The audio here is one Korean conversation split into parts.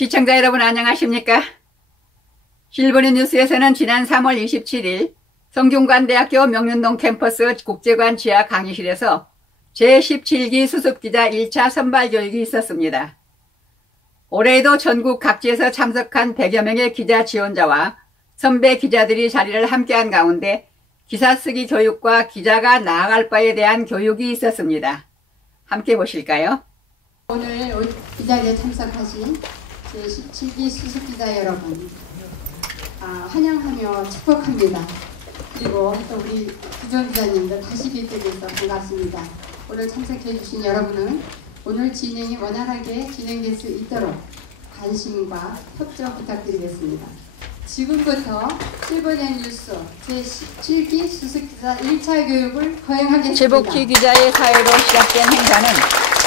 시청자 여러분 안녕하십니까? 실버넷 뉴스에서는 지난 3월 27일 성균관대학교 명륜동 캠퍼스 국제관 지하 강의실에서 제17기 수습기자 1차 선발 교육이 있었습니다. 올해에도 전국 각지에서 참석한 100여 명의 기자 지원자와 선배 기자들이 자리를 함께한 가운데 기사 쓰기 교육과 기자가 나아갈 바에 대한 교육이 있었습니다. 함께 보실까요? 오늘 이 자리에 참석하신 제17기 수습기자 여러분 환영하며 축복합니다. 그리고 또 우리 기존 기자님들 다시 뵙게 돼서 반갑습니다. 오늘 참석해 주신 여러분은 오늘 진행이 원활하게 진행될 수 있도록 관심과 협조 부탁드리겠습니다. 지금부터 실버넷 뉴스 제17기 수습기자 1차 교육을 거행하겠습니다. 최복희 기자의 사회로 시작된 행사는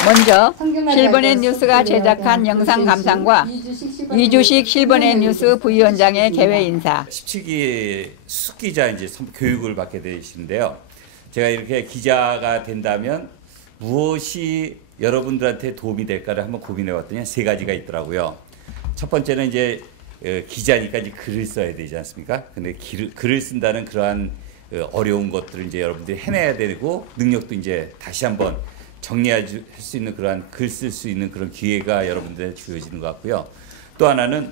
먼저 실버넷 뉴스가 제작한 영상 감상과 이주식 실버넷 뉴스 부위원장의 개회 인사. 17기 수습기자 이제 교육을 받게 되시는데요. 제가 이렇게 기자가 된다면 무엇이 여러분들한테 도움이 될까를 한번 고민해 봤더니 세 가지가 있더라고요. 첫 번째는 이제 기자니까 이제 글을 써야 되지 않습니까? 근데 글을 쓴다는 그러한 어려운 것들을 이제 여러분들이 해내야 되고 능력도 이제 다시 한번 정리할 수 있는 그러한 글 쓸 수 있는 그런 기회가 여러분들한테 주어지는 것 같고요. 또 하나는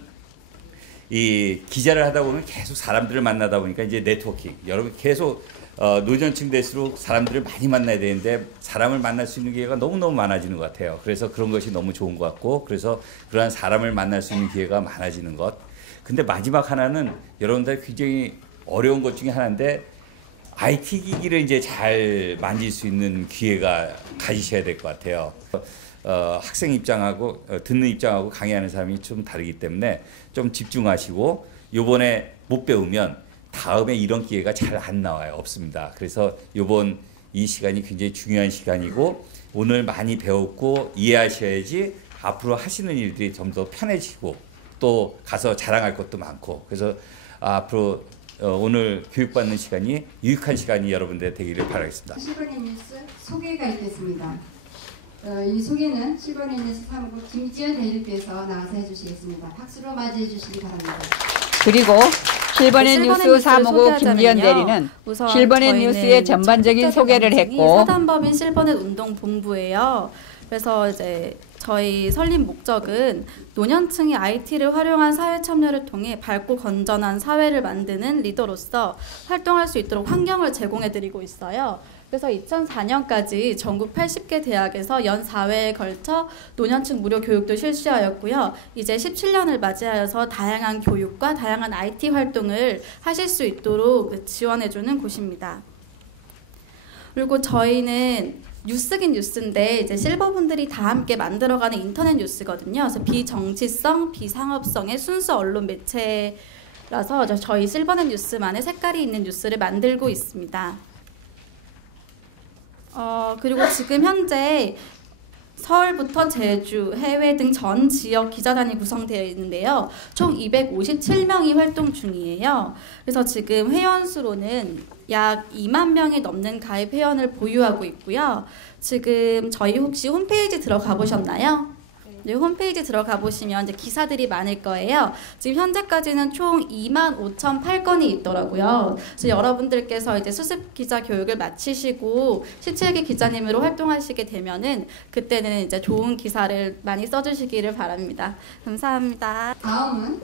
이 기자를 하다 보면 계속 사람들을 만나다 보니까 이제 네트워킹. 여러분 계속 노년층 될수록 사람들을 많이 만나야 되는데 사람을 만날 수 있는 기회가 너무너무 많아지는 것 같아요. 그래서 그런 것이 너무 좋은 것 같고 그래서 그러한 사람을 만날 수 있는 기회가 많아지는 것. 근데 마지막 하나는 여러분들 굉장히 어려운 것 중에 하나인데 IT 기기를 이제 잘 만질 수 있는 기회가 가지셔야 될 것 같아요. 학생 입장하고 듣는 입장하고 강의하는 사람이 좀 다르기 때문에 좀 집중하시고 요번에 못 배우면 다음에 이런 기회가 잘 안 나와요. 없습니다. 그래서 요번 이 시간이 굉장히 중요한 시간이고 오늘 많이 배웠고 이해하셔야지 앞으로 하시는 일들이 좀 더 편해지고 또 가서 자랑할 것도 많고 그래서 앞으로 오늘 교육받는 시간이 유익한 시간이 여러분들 되기를 바라겠습니다. 실버넷 뉴스 소개가 있겠습니다. 이 소개는 실버넷 뉴스 사무국 김지연 대리께서 나와서 해주시겠습니다. 박수로 맞이해 주시기 바랍니다. 그리고 실버넷 뉴스 사무국 김지연 대리는 실버넷 뉴스의 전반적인 소개를 했고 사단법인 실버넷 운동본부예요. 그래서 이제 저희 설립 목적은 노년층이 IT를 활용한 사회 참여를 통해 밝고 건전한 사회를 만드는 리더로서 활동할 수 있도록 환경을 제공해드리고 있어요. 그래서 2004년까지 전국 80개 대학에서 연 4회에 걸쳐 노년층 무료 교육도 실시하였고요. 이제 17년을 맞이하여서 다양한 교육과 다양한 IT 활동을 하실 수 있도록 지원해주는 곳입니다. 그리고 저희는 뉴스긴 뉴스인데 이제 실버분들이 다 함께 만들어가는 인터넷 뉴스거든요. 그래서 비정치성, 비상업성의 순수 언론 매체라서 저희 실버넷 뉴스만의 색깔이 있는 뉴스를 만들고 있습니다. 그리고 지금 현재 서울부터 제주, 해외 등 전 지역 기자단이 구성되어 있는데요. 총 257명이 활동 중이에요. 그래서 지금 회원 수로는 약 2만 명이 넘는 가입 회원을 보유하고 있고요. 지금 저희 혹시 홈페이지 들어가 보셨나요? 네, 홈페이지 들어가 보시면 이제 기사들이 많을 거예요. 지금 현재까지는 총 25,008건이 있더라고요. 그래서 여러분들께서 이제 수습 기자 교육을 마치시고 17기 기자님으로 활동하시게 되면은 그때는 이제 좋은 기사를 많이 써주시기를 바랍니다. 감사합니다. 다음은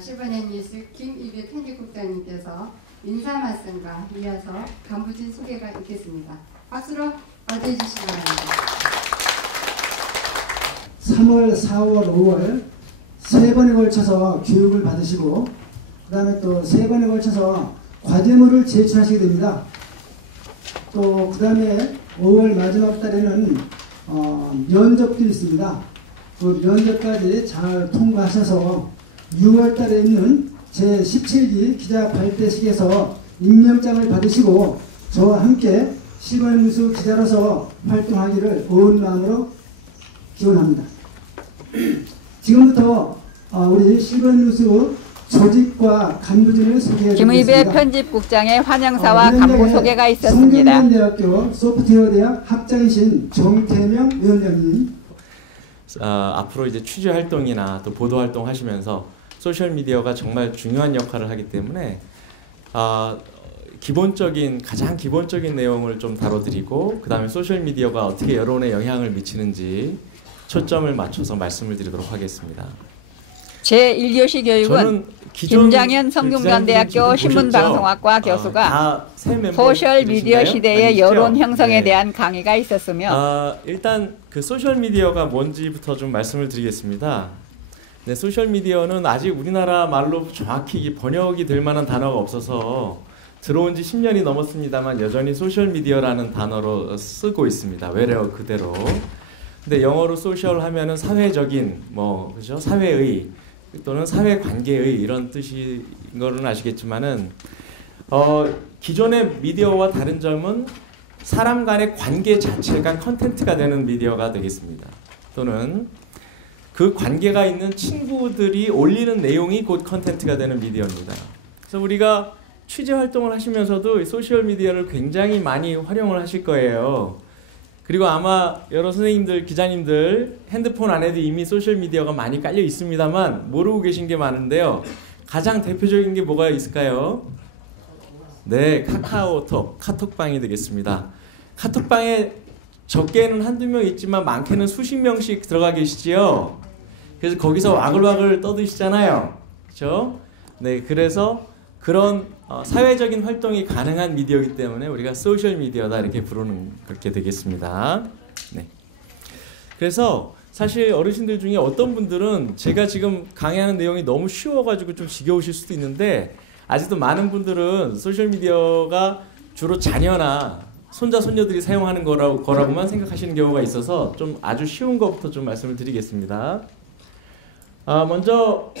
실버넷 뉴스 김이배 편집국장님께서 인사 말씀과 이어서 간부진 소개가 있겠습니다. 박수로 맞이해 주시기 바랍니다. 3월, 4월, 5월 세 번에 걸쳐서 교육을 받으시고 그 다음에 또 세 번에 걸쳐서 과제물을 제출하시게 됩니다. 또 그 다음에 5월 마지막 달에는 면접도 있습니다. 그 면접까지 잘 통과하셔서 6월 달에 있는 제17기 기자 발대식에서 임명장을 받으시고 저와 함께 실버넷 뉴스 기자로서 활동하기를 온 마음으로 기원합니다. 지금부터 우리 실버넷 뉴스 조직과 간부진을 소개해 드리겠습니다. 김의배 편집국장의 환영사와 간부 소개가 있었습니다. 성균관대학교 소프트웨어대학 학장이신 정태명 위원장님, 앞으로 이제 취재 활동이나 또 보도 활동 하시면서 소셜 미디어가 정말 중요한 역할을 하기 때문에 가장 기본적인 내용을 좀 다뤄드리고 그 다음에 소셜 미디어가 어떻게 여론에 영향을 미치는지 초점을 맞춰서 말씀을 드리도록 하겠습니다. 제1교시 교육은 김장현 성균관대학교 신문방송학과 교수가 소셜미디어 시대의 여론 형성에 대한 강의가 있었으며 일단 그 소셜미디어가 뭔지부터 좀 말씀을 드리겠습니다. 네, 소셜미디어는 아직 우리나라 말로 정확히 번역이 될 만한 단어가 없어서 들어온 지 10년이 넘었습니다만 여전히 소셜미디어라는 단어로 쓰고 있습니다. 외래어 그대로. 근데 영어로 소셜 하면은 사회적인 그죠? 사회의 또는 사회관계의 이런 뜻인 거는 아시겠지만은 기존의 미디어와 다른 점은 사람 간의 관계 자체가 컨텐츠가 되는 미디어가 되겠습니다. 또는 그 관계가 있는 친구들이 올리는 내용이 곧 컨텐츠가 되는 미디어입니다. 그래서 우리가 취재 활동을 하시면서도 소셜미디어를 굉장히 많이 활용을 하실 거예요. 그리고 아마 여러 선생님들, 기자님들 핸드폰 안에도 이미 소셜미디어가 많이 깔려 있습니다만 모르고 계신 게 많은데요. 가장 대표적인 게 뭐가 있을까요? 네, 카카오톡, 카톡방이 되겠습니다. 카톡방에 적게는 한두 명 있지만 많게는 수십 명씩 들어가 계시지요. 그래서 거기서 와글와글 떠드시잖아요. 그렇죠? 네, 그래서 그런 사회적인 활동이 가능한 미디어이기 때문에 우리가 소셜 미디어다 이렇게 부르는 그렇게 되겠습니다. 네. 그래서 사실 어르신들 중에 어떤 분들은 제가 지금 강의하는 내용이 너무 쉬워가지고 좀 지겨우실 수도 있는데 아직도 많은 분들은 소셜 미디어가 주로 자녀나 손자 손녀들이 사용하는 거라고만 생각하시는 경우가 있어서 좀 아주 쉬운 것부터 좀 말씀을 드리겠습니다. 먼저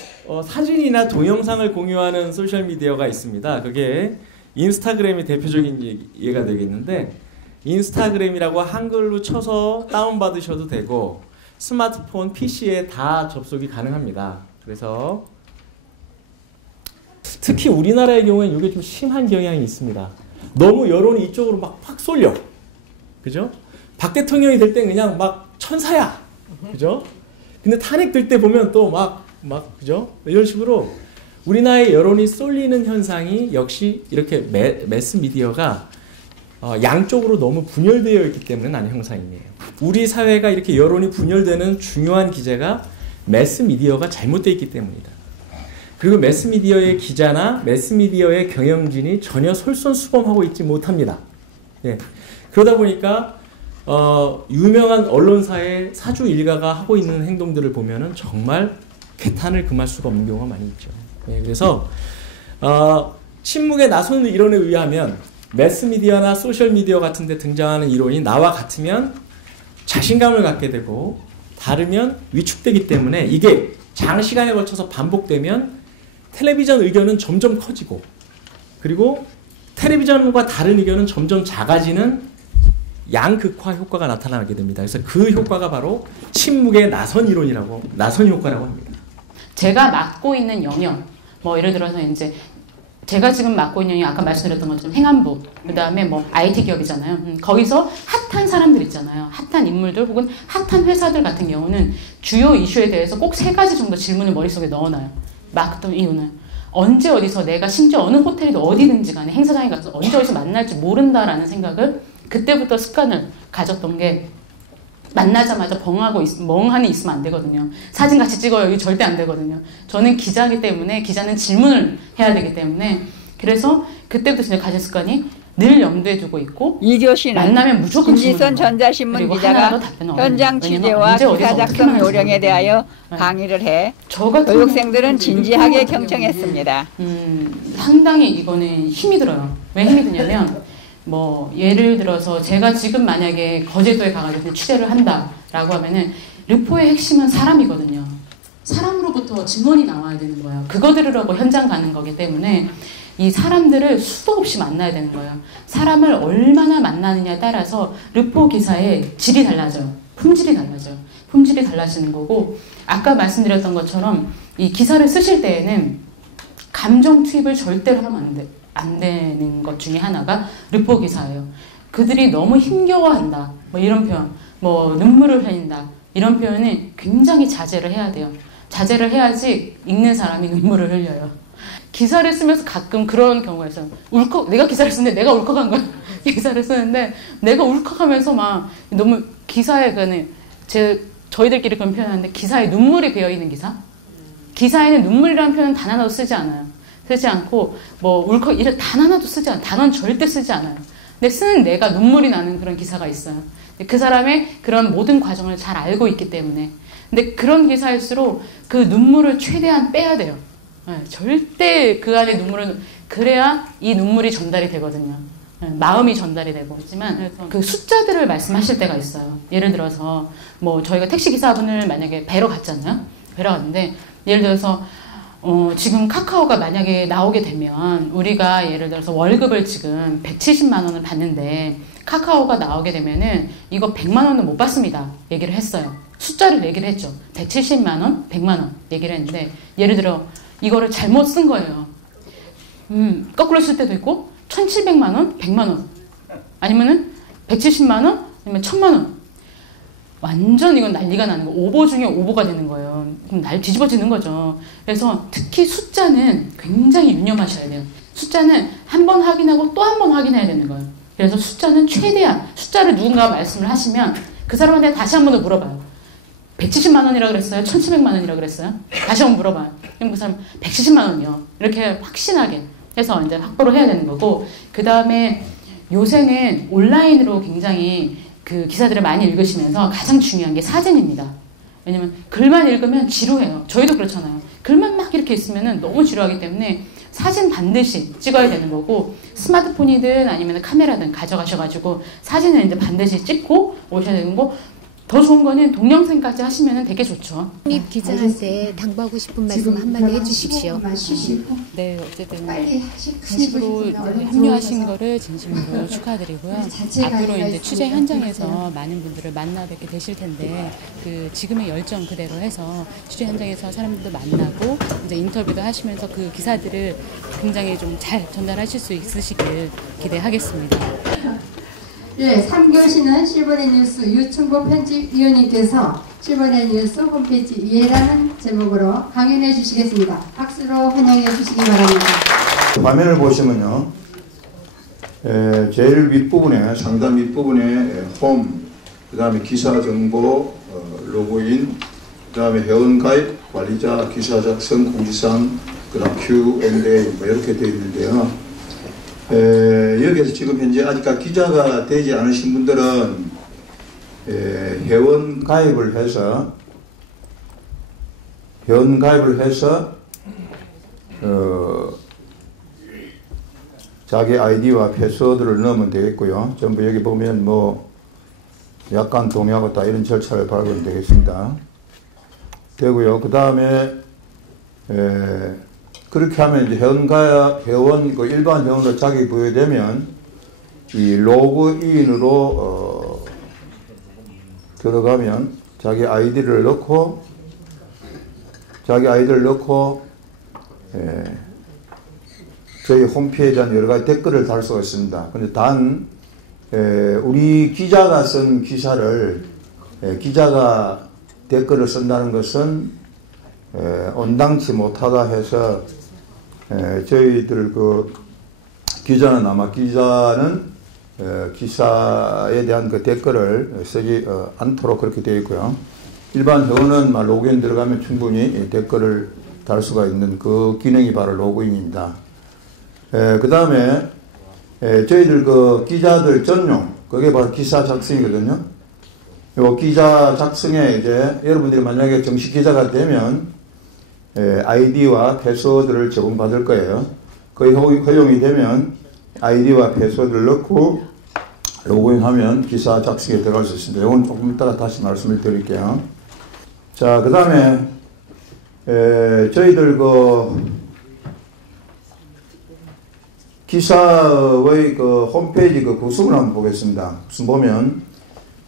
사진이나 동영상을 공유하는 소셜미디어가 있습니다. 그게 인스타그램이 대표적인 예가 되겠는데 인스타그램이라고 한글로 쳐서 다운받으셔도 되고 스마트폰, PC에 다 접속이 가능합니다. 그래서 특히 우리나라의 경우에는 이게 좀 심한 경향이 있습니다. 너무 여론이 이쪽으로 막 팍 쏠려. 그죠? 박 대통령이 될 땐 그냥 막 천사야. 그죠? 근데 탄핵될 때 보면 또 그죠? 이런 식으로 우리나라의 여론이 쏠리는 현상이 역시 이렇게 매스미디어가 양쪽으로 너무 분열되어 있기 때문에 나는 형상이에요. 우리 사회가 이렇게 여론이 분열되는 중요한 기제가 매스미디어가 잘못되어 있기 때문이다. 그리고 매스미디어의 기자나 매스미디어의 경영진이 전혀 솔선수범하고 있지 못합니다. 예. 그러다 보니까 유명한 언론사의 사주 일가가 하고 있는 행동들을 보면은 정말 개탄을 금할 수가 없는 경우가 많이 있죠. 예, 그래서 침묵의 나선 이론에 의하면 매스미디어나 소셜미디어 같은 데 등장하는 이론이 나와 같으면 자신감을 갖게 되고 다르면 위축되기 때문에 이게 장시간에 걸쳐서 반복되면 텔레비전 의견은 점점 커지고 그리고 텔레비전과 다른 의견은 점점 작아지는 양극화 효과가 나타나게 됩니다. 그래서 그 효과가 바로 침묵의 나선 이론이라고 나선 효과라고 합니다. 제가 맡고 있는 영역, 예를 들어서 이제 제가 지금 맡고 있는 영역 아까 말씀드렸던 것처럼 행안부, 그다음에 IT 기업이잖아요. 거기서 핫한 사람들 있잖아요. 핫한 인물들 혹은 핫한 회사들 같은 경우는 주요 이슈에 대해서 꼭 3가지 정도 질문을 머릿속에 넣어놔요. 맡던 이유는 언제 어디서 내가 심지어 어느 호텔이든 어디든지 간에 행사장에 가서 언제 어디서 만날지 모른다라는 생각을 그때부터 습관을 가졌던 게 만나자마자 멍하니 있으면 안 되거든요. 사진 같이 찍어요. 이게 절대 안 되거든요. 저는 기자이기 때문에 기자는 질문을 해야 되기 때문에 그래서 그때부터 진짜 가진 습관이 늘 염두에 두고 있고 2교시는 만나면 무조건 김지선 전자신문 기자가 현장 취재와 기사 작성 요령에 대하여 강의를 해 교육생들은 진지하게 경청했습니다. 상당히 이거는 힘이 들어요. 왜 힘이 드냐면 예를 들어서 제가 지금 만약에 거제도에 가가지고 취재를 한다라고 하면은 르포의 핵심은 사람이거든요. 사람으로부터 증언이 나와야 되는 거예요. 그거 들으려고 현장 가는 거기 때문에 이 사람들을 수도 없이 만나야 되는 거예요. 사람을 얼마나 만나느냐에 따라서 르포 기사의 질이 달라져요. 품질이 달라져요. 품질이 달라지는 거고 아까 말씀드렸던 것처럼 이 기사를 쓰실 때에는 감정 투입을 절대로 하면 안 되는 것 중에 하나가 르포 기사예요. 그들이 너무 힘겨워한다. 이런 표현. 눈물을 흘린다. 이런 표현은 굉장히 자제를 해야 돼요. 자제를 해야지 읽는 사람이 눈물을 흘려요. 기사를 쓰면서 가끔 그런 경우가 있어요. 내가 기사를 쓰는데 내가 울컥한 거야. 기사를 쓰는데 내가 울컥하면서 막 너무 기사에 저희들끼리 그런 표현하는데 기사에 눈물이 배어있는 기사? 기사에는 눈물이라는 표현은 단 하나도 쓰지 않아요. 쓰지 않고 뭐 울컥 이런 단 하나도 쓰지 않아요. 단어는 절대 쓰지 않아요. 근데 쓰는 내가 눈물이 나는 그런 기사가 있어요. 그 사람의 그런 모든 과정을 잘 알고 있기 때문에. 근데 그런 기사일수록 그 눈물을 최대한 빼야 돼요. 네, 절대 그 안에 눈물을 그래야 이 눈물이 전달이 되거든요. 네, 마음이 전달이 되고 있지만 그 숫자들을 말씀하실 때가 있어요. 예를 들어서 뭐 저희가 택시 기사분을 만약에 뵈러 갔잖아요. 뵈러 갔는데 예를 들어서 지금 카카오가 만약에 나오게 되면 우리가 예를 들어서 월급을 지금 170만 원을 받는데 카카오가 나오게 되면은 이거 100만 원은 못 받습니다. 얘기를 했어요. 숫자를 얘기를 했죠. 170만 원, 100만 원 얘기를 했는데 예를 들어 이거를 잘못 쓴 거예요. 거꾸로 쓸 때도 있고 1,700만 원, 100만 원 아니면은 170만 원, 아니면 1,000만 원 완전 이건 난리가 나는 거. 오보 중에 오보가 되는 거예요. 그럼 날 뒤집어지는 거죠. 그래서 특히 숫자는 굉장히 유념하셔야 돼요. 숫자는 한 번 확인하고 또 한 번 확인해야 되는 거예요. 그래서 숫자는 최대한 숫자를 누군가 말씀을 하시면 그 사람한테 다시 한 번 더 물어봐요. 170만 원이라고 그랬어요? 1,700만 원이라고 그랬어요? 다시 한번 물어봐요. 그럼 그 사람 170만 원이요. 이렇게 확신하게 해서 이제 확보를 해야 되는 거고, 그 다음에 요새는 온라인으로 굉장히 그 기사들을 많이 읽으시면서 가장 중요한 게 사진입니다. 왜냐면 글만 읽으면 지루해요. 저희도 그렇잖아요. 글만 막 이렇게 있으면 너무 지루하기 때문에 사진 반드시 찍어야 되는 거고, 스마트폰이든 아니면 카메라든 가져가셔가지고 사진을 이제 반드시 찍고 오셔야 되는 거. 더 좋은 거는 동영상까지 하시면 되게 좋죠. 신입 기자한테 당부하고 싶은 말씀 한마디 해주십시오. 네, 어쨌든 진심으로 합류하신 거를 진심으로 축하드리고요. 앞으로 이제 취재 현장에서 많은 분들을 만나 뵙게 되실 텐데 그 지금의 열정 그대로 해서 취재 현장에서 사람들도 만나고 이제 인터뷰도 하시면서 그 기사들을 굉장히 좀 잘 전달하실 수 있으시길 기대하겠습니다. 네, 3교시는 실버넷 뉴스 유충보 편집위원님께서 실버넷 뉴스 홈페이지 이해라는 제목으로 강연해 주시겠습니다. 박수로 환영해 주시기 바랍니다. 화면을 보시면요, 제일 윗부분에, 상단 윗부분에 홈, 그 다음에 기사 정보, 로그인, 그 다음에 회원가입, 관리자, 기사 작성, 공지사항, 그 다음 Q&A 뭐 이렇게 되어 있는데요. 여기에서 지금 현재 아직 기자가 되지 않으신 분들은 회원 가입을 해서 자기 아이디와 패스워드를 넣으면 되겠고요. 전부 여기 보면 뭐 약관 동의하고 다 이런 절차를 밟으면 되겠습니다. 되고요. 그 다음에 그렇게 하면 이제 회원, 그 일반 회원으로 자격이 부여되면 이 로그인으로 들어가면 자기 아이디를 넣고 저희 홈페이지에 대한 여러 가지 댓글을 달 수가 있습니다. 근데 단 우리 기자가 쓴 기사를 기자가 댓글을 쓴다는 것은 온당치 못하다 해서 저희들 기자는 기사에 대한 그 댓글을 쓰지 않도록 그렇게 되어 있고요. 일반 회원은 로그인 들어가면 충분히 댓글을 달 수가 있는 그 기능이 바로 로그인입니다. 그 다음에 저희들 기자들 전용, 그게 바로 기사 작성이거든요. 요 기자 작성에 이제 여러분들이 만약에 정식 기자가 되면 아이디와 패스워드를 제공받을 거예요. 거의 허용이 되면 아이디와 패스워드를 넣고 로그인하면 기사 작성에 들어갈 수 있습니다. 이건 조금 이따가 다시 말씀을 드릴게요. 자, 그 다음에 저희들 기사의 홈페이지 구성을 한번 보겠습니다. 구성 보면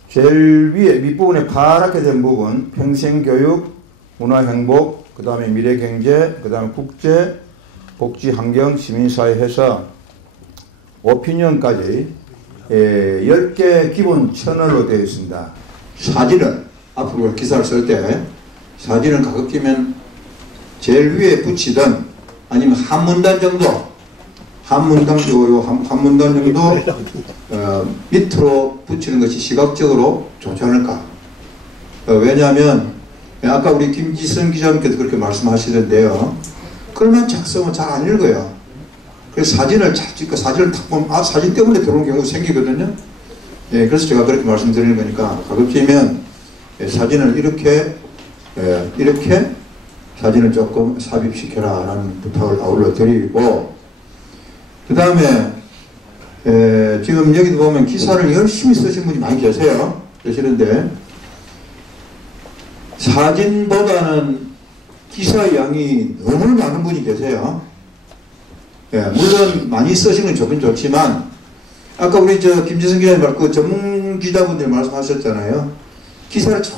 제일 위에 밑부분에 파랗게 된 부분, 평생교육, 문화행복, 그 다음에 미래경제, 그 다음에 국제, 복지, 환경, 시민사회 해서 오피니언까지 10개 기본 채널로 되어 있습니다. 사진은 앞으로 기사를 쓸 때 사진을 가급적이면 제일 위에 붙이든 아니면 한 문단 정도 한 문단 정도 밑으로 붙이는 것이 시각적으로 좋지 않을까. 왜냐하면 아까 우리 김지선 기자님께서 그렇게 말씀하시던데요. 글만 작성은 잘 안 읽어요. 그래서 사진을 잘 찍고 사진을 딱 보면 사진 때문에 들어오는 경우가 생기거든요. 예, 그래서 제가 그렇게 말씀드리는 거니까 가급적이면 사진을 이렇게 사진을 조금 삽입시켜라 라는 부탁을 아울러 드리고, 그 다음에 지금 여기도 보면 기사를 열심히 쓰신 분이 많이 계시는데 사진보다는 기사 양이 너무 많은 분이 계세요. 예, 물론 많이 쓰시는 건 좋지만 아까 우리 김지선 기자님 그 전문 기자분들 말씀하셨잖아요. 기사를 쭉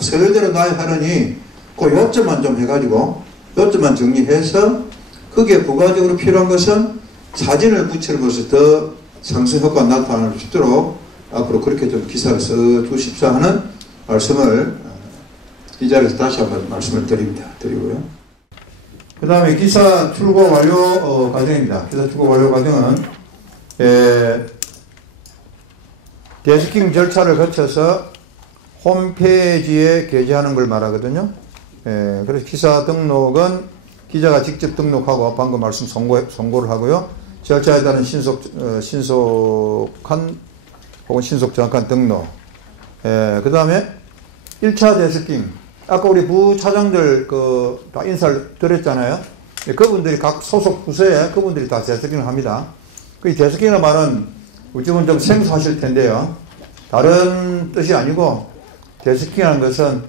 세월대로 놔야 하느니 그 요점만 좀 해가지고 요점만 정리해서 거기에 부가적으로 필요한 것은 사진을 붙이면서 더 상승 효과가 나타날 수 있도록 앞으로 그렇게 좀 기사를 써주십사 하는 말씀을 이 자리에서 다시 한번 말씀을 드리고요. 그 다음에 기사 출고 완료 과정입니다. 기사 출고 완료 과정은 데스킹 절차를 거쳐서 홈페이지에 게재하는 걸 말하거든요. 그래서 기사 등록은 기자가 직접 등록하고 방금 말씀 송고를 하고요. 절차에 따른 신속한 혹은 신속 정확한 등록. 그 다음에 1차 데스킹. 아까 우리 부차장들 다 인사를 드렸잖아요. 그분들이 각 소속 부서에 그분들이 다 데스킹을 합니다. 그 데스킹이라는 말은 요즘은 좀 생소하실 텐데요. 다른 뜻이 아니고 데스킹이라는 것은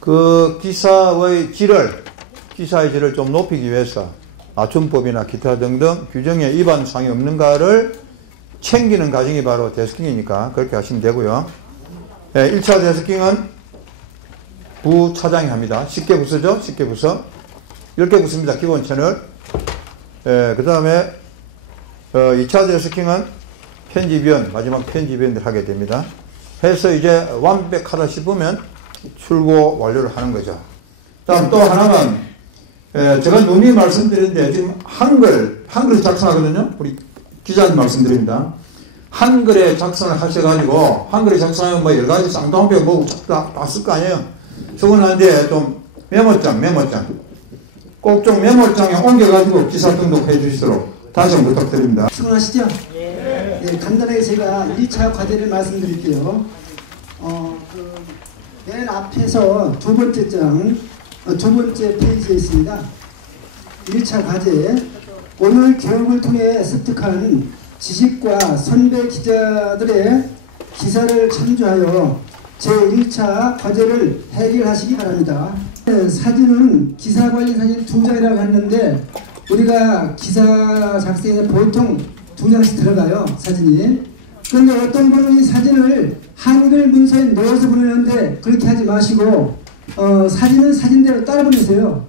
그 기사의 질을 좀 높이기 위해서 맞춤법이나 기타 등등 규정에 위반 사항이 없는가를 챙기는 과정이 바로 데스킹이니까 그렇게 하시면 되고요. 1차 데스킹은 부차장이 합니다. 10개 부서죠? 10개 부서. 10개 부서입니다. 기본 채널. 그 다음에 2차 데스킹은 편집위원, 마지막 편집위원들 하게 됩니다. 해서 이제 완벽하다 싶으면 출고 완료를 하는 거죠. 다음 또 하나는 제가 누누이 말씀드렸는데 지금 한글을 작성하거든요. 우리 기자님 말씀드립니다. 한글에 작성을 하셔가지고 한글에 작성하면 뭐 여러 가지 쌍방표 뭐 다 쓸 거 아니에요. 수고하는데 좀 메모장 꼭 좀 메모장에 옮겨가지고 기사 등록해 주시도록 다시 한번 부탁드립니다. 수고하시죠? 네, 간단하게 제가 1차 과제를 말씀드릴게요. 맨 앞에서 두 번째 페이지에 있습니다. 1차 과제. 오늘 교육을 통해 습득한 지식과 선배 기자들의 기사를 참조하여 제1차 과제를 해결하시기 바랍니다. 사진은 기사 관리 사진 2장이라고 했는데 우리가 기사 작성에 보통 2장씩 들어가요. 사진이. 그런데 어떤 분은 이 사진을 한글 문서에 넣어서 보내는데 그렇게 하지 마시고 사진은 사진대로 따라 보내세요.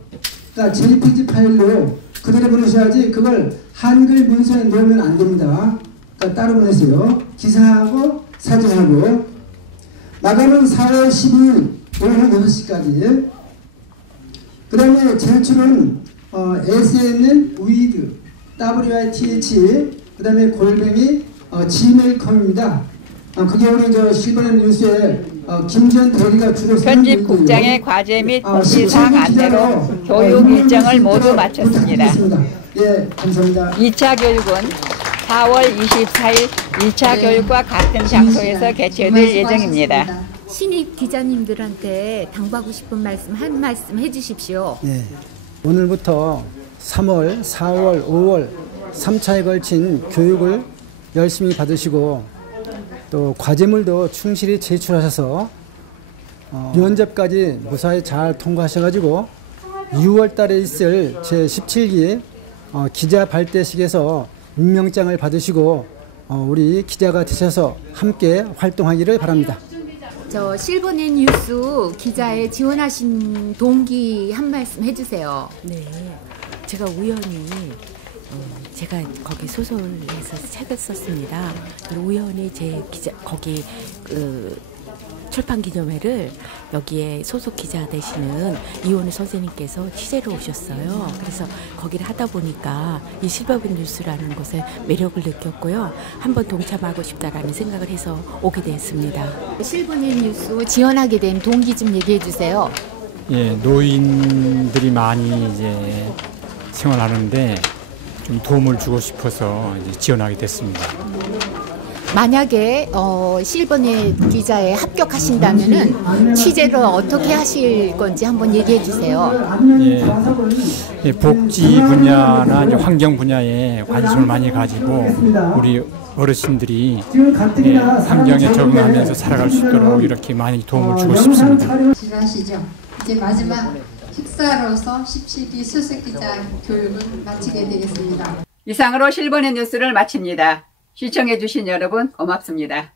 그러니까 JPG 파일로 그대로 보내셔야지 그걸 한글 문서에 넣으면 안 됩니다. 그러니까 따로 보내세요. 기사하고 사진하고. 마감은 4월 12일 오후 6시까지. 그 다음에 제출은 SNN with WITH 그 다음에 골뱅이 gmail.com입니다. 그게 우리 실버넷 뉴스에 김지연 대리가 주로 편집국장의 과제 및 공지사항 안내로 교육 일정을 모두 마쳤습니다. 예, 감사합니다. 2차 교육은 4월 24일 1차 교육과 같은 장소에서 개최될 예정입니다. 신입 기자님들한테 당부하고 싶은 말씀 한 말씀 해주십시오. 네, 오늘부터 3월, 4월, 5월 3차에 걸친 교육을 열심히 받으시고 또 과제물도 충실히 제출하셔서 면접까지 무사히 잘 통과하셔가지고 6월 달에 있을 제17기 기자 발대식에서 임명장을 받으시고 우리 기자가 되셔서 함께 활동하기를 바랍니다. 저 실버넷 뉴스 기자에 지원하신 동기 한 말씀 해주세요. 네, 제가 우연히 제가 거기 소설에서 책을 썼습니다. 우연히 제 기자 거기 출판 기념회를 여기에 소속 기자 되시는 이원우 선생님께서 취재로 오셨어요. 그래서 거기를 하다 보니까 이 실버빈 뉴스라는 곳에 매력을 느꼈고요. 한번 동참하고 싶다라는 생각을 해서 오게 됐습니다. 실버빈 뉴스 지원하게 된 동기 좀 얘기해 주세요. 예, 노인들이 많이 이제 생활하는데 좀 도움을 주고 싶어서 이제 지원하게 됐습니다. 만약에 실버넷 기자에 합격하신다면은 취재를 어떻게 하실 건지 한번 얘기해 주세요. 예, 복지 분야나 이제 환경 분야에 관심을 많이 가지고 우리 어르신들이 예, 환경에 적응하면서 살아갈 수 있도록 이렇게 많이 도움을 주고 싶습니다. 지루하시죠? 이제 마지막 식사로서 17기 수석기자 교육을 마치게 되겠습니다. 이상으로 실버넷 뉴스를 마칩니다. 시청해주신 여러분 고맙습니다.